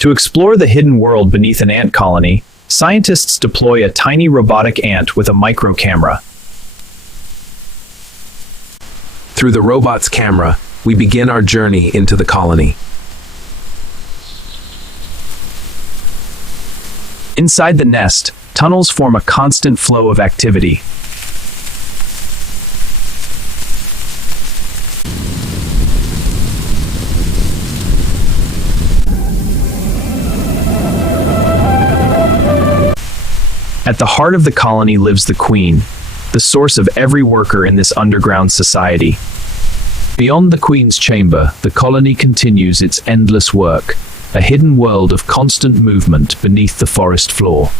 To explore the hidden world beneath an ant colony, scientists deploy a tiny robotic ant with a micro camera. Through the robot's camera, we begin our journey into the colony. Inside the nest, tunnels form a constant flow of activity. At the heart of the colony lives the queen, the source of every worker in this underground society. Beyond the queen's chamber, the colony continues its endless work, a hidden world of constant movement beneath the forest floor.